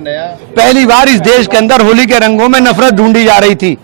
नया पहली बार इस देश के अंदर होली के रंगों में नफरत ढूंढी जा रही थी।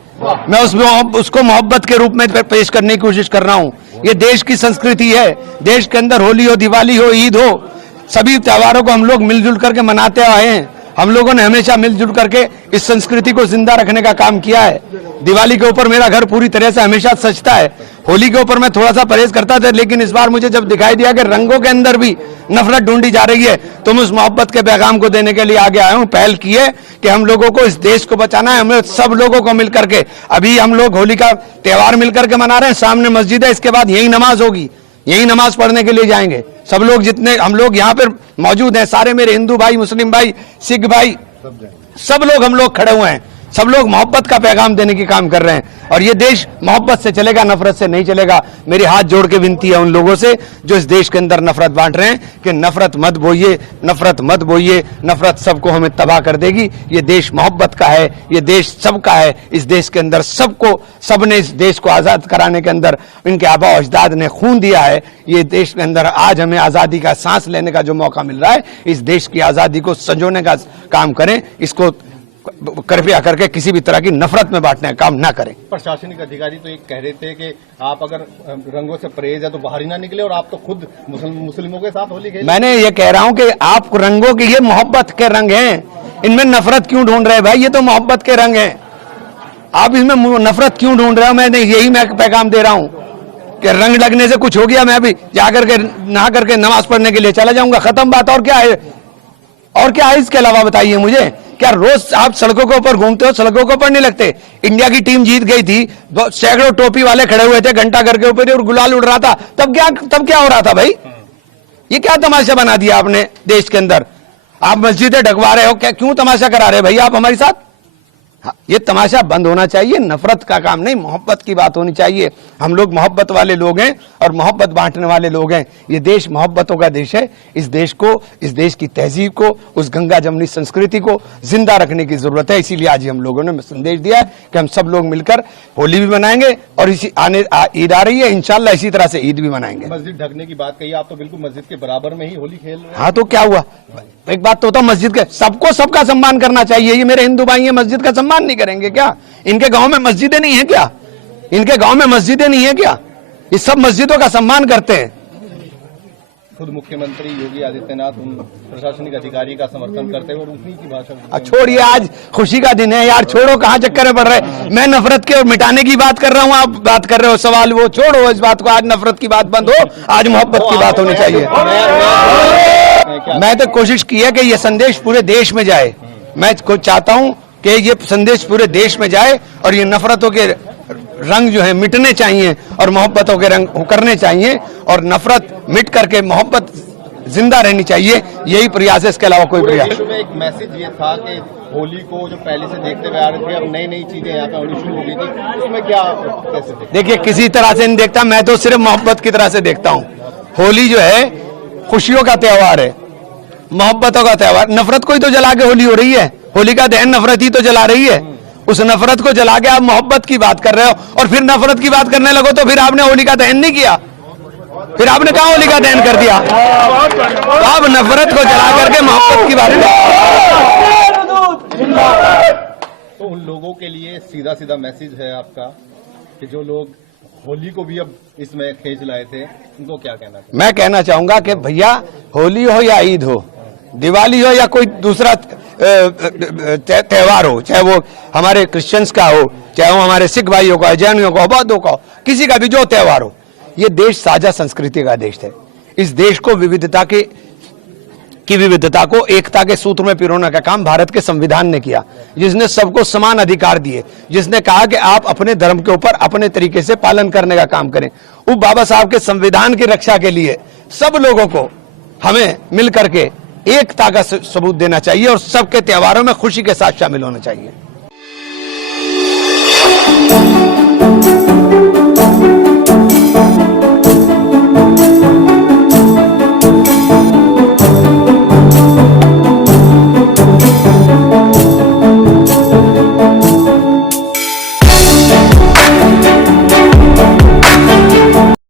मैं उसको मोहब्बत के रूप में पेश करने की कोशिश कर रहा हूं। ये देश की संस्कृति है। देश के अंदर होली हो, दिवाली हो, ईद हो, सभी त्योहारों को हम लोग मिलजुल करके मनाते आए हैं। हम लोगों ने हमेशा मिलजुल करके इस संस्कृति को जिंदा रखने का काम किया है। दिवाली के ऊपर मेरा घर पूरी तरह से हमेशा सजता है। होली के ऊपर मैं थोड़ा सा परहेज करता था, लेकिन इस बार मुझे जब दिखाई दिया कि रंगों के अंदर भी नफरत ढूंढी जा रही है, तो मैं उस मोहब्बत के पैगाम को देने के लिए आगे आया हूं। पहल की है कि हम लोगों को इस देश को बचाना है। हमें सब लोगों को मिलकर के, अभी हम लोग होली का त्योहार मिलकर के मना रहे हैं। सामने मस्जिद है, इसके बाद यही नमाज होगी, यही नमाज पढ़ने के लिए जाएंगे। सब लोग जितने हम लोग यहाँ पर मौजूद हैं, सारे मेरे हिंदू भाई, मुस्लिम भाई, सिख भाई, सब लोग हम लोग खड़े हुए हैं। सब लोग मोहब्बत का पैगाम देने की काम कर रहे हैं और ये देश मोहब्बत से चलेगा, नफरत से नहीं चलेगा। मेरी हाथ जोड़ के विनती है उन लोगों से जो इस देश के अंदर नफरत बांट रहे हैं कि नफरत मत बोइए, नफरत मत बोइए। नफरत सबको हमें तबाह कर देगी। ये देश मोहब्बत का है, ये देश सबका है। इस देश के अंदर सबने इस देश को आजाद कराने के अंदर इनके आबा अजदाद ने खून दिया है। ये देश के अंदर आज हमें आजादी का सांस लेने का जो मौका मिल रहा है, इस देश की आजादी को संजोने का काम करें। इसको कृपया करके किसी भी तरह की नफरत में बांटने का काम ना करें। प्रशासनिक अधिकारी तो ये कह रहे थे कि आप अगर रंगों से परहेज है तो बाहर ही ना निकले और आप तो खुद मुस्लिमों के साथ होली खेले। मैंने ये कह रहा हूं कि आप रंगों के, ये मोहब्बत के रंग हैं, इनमें नफरत क्यों ढूंढ रहे हैं भाई? ये तो मोहब्बत के रंग हैं, आप इसमें नफरत क्यों ढूंढ रहे हो? मैं पैगाम दे रहा हूं कि रंग लगने से कुछ हो गया, मैं अभी जाकर के नहा करके नमाज पढ़ने के लिए चला जाऊंगा, खत्म बात। और क्या है? और क्या है इसके अलावा? बताइए मुझे। क्या रोज आप सड़कों के ऊपर घूमते हो, सड़कों के ऊपर नहीं लगते? इंडिया की टीम जीत गई थी, सैकड़ों टोपी वाले खड़े हुए थे घंटा घर के ऊपर और गुलाल उड़ रहा था। तब क्या हो रहा था भाई? ये क्या तमाशा बना दिया आपने देश के अंदर? आप मस्जिदें ढकवा रहे हो, क्या क्यों तमाशा करा रहे भाई आप हमारे साथ? ये तमाशा बंद होना चाहिए। नफरत का काम नहीं, मोहब्बत की बात होनी चाहिए। हम लोग मोहब्बत वाले लोग हैं और मोहब्बत बांटने वाले लोग हैं। ये देश मोहब्बतों का देश है। इस देश को, इस देश की तहजीब को, उस गंगा जमनी संस्कृति को जिंदा रखने की जरूरत है। इसीलिए आज हम लोगों ने संदेश दिया है कि हम सब लोग मिलकर होली भी मनाएंगे और इसी ईद आ रही है, इंशाल्लाह इसी तरह से ईद भी मनाएंगे। मस्जिद ढकने की बात कही, आप तो बिल्कुल मस्जिद के बराबर में ही होली खेल रहे हैं। हाँ तो क्या हुआ? एक बात तो होता, मस्जिद के सबको सबका सम्मान करना चाहिए। ये मेरे हिंदू भाई हैं, मस्जिद का सम्मान नहीं करेंगे क्या? इनके गांव में मस्जिदें नहीं है क्या? इनके गांव में मस्जिदें नहीं है क्या? ये सब मस्जिदों का सम्मान करते हैं। खुद मुख्यमंत्री योगी आदित्यनाथ उन प्रशासनिक अधिकारी का समर्थन करते हैं और उन्हीं की भाषा। छोड़िए, आज खुशी का दिन है यार, छोड़ो, कहां चक्कर में पड़ रहे। मैं नफरत के और मिटाने की बात कर रहा हूं, आप बात कर रहे हो सवाल, वो छोड़ो इस बात को। आज नफरत की बात बंद हो, आज मोहब्बत की बात होनी चाहिए। मैं तो कोशिश की है कि ये संदेश पूरे देश में जाए। मैं चाहता हूं कि ये संदेश पूरे देश में जाए और ये नफरतों के रंग जो है मिटने चाहिए और मोहब्बतों के रंग उकरने चाहिए और नफरत मिट करके मोहब्बत जिंदा रहनी चाहिए। यही प्रयास है, इसके अलावा कोई प्रयास। देश में एक मैसेज ये था कि होली को जो पहले से देखते हुए आ रहे थे, अब नई नई चीजें यहाँ पे होनी शुरू हो गई थी, उसमें क्या कैसे देखिए, किसी तरह से नहीं देखता मैं, तो सिर्फ मोहब्बत की तरह से देखता हूँ। होली जो है खुशियों का त्योहार है, मोहब्बतों का त्योहार। नफरत को ही तो जला के होली हो रही है। होली का दहन नफरत ही तो जला रही है। उस नफरत को जला के आप मोहब्बत की बात कर रहे हो और फिर नफरत की बात करने लगो तो फिर आपने होली का दहन नहीं किया, फिर आपने कहा होली का दहन कर दिया। तो आप नफरत को जला करके मोहब्बत की बात तो उन लोगों के लिए सीधा सीधा मैसेज है आपका कि जो लोग होली को भी अब इसमें खींच लाए थे, उनको क्या कहना चाहिए? मैं कहना चाहूंगा कि भैया, होली हो या ईद हो, दिवाली हो या कोई दूसरा त्योहार हो, चाहे वो हमारे क्रिश्चियंस का हो, चाहे वो हमारे सिख भाइयों का, जैनियों का, बौद्धों का हो, किसी का भी जो त्योहार हो, ये देश साझा संस्कृति का देश है। इस देश को विविधता को एकता के सूत्र में पिरोने का काम भारत के संविधान ने किया, जिसने सबको समान अधिकार दिए, जिसने कहा कि आप अपने धर्म के ऊपर अपने तरीके से पालन करने का काम करें। वो बाबा साहब के संविधान की रक्षा के लिए सब लोगों को हमें मिल करके एकता का सबूत देना चाहिए और सबके त्योहारों में खुशी के साथ शामिल होना चाहिए।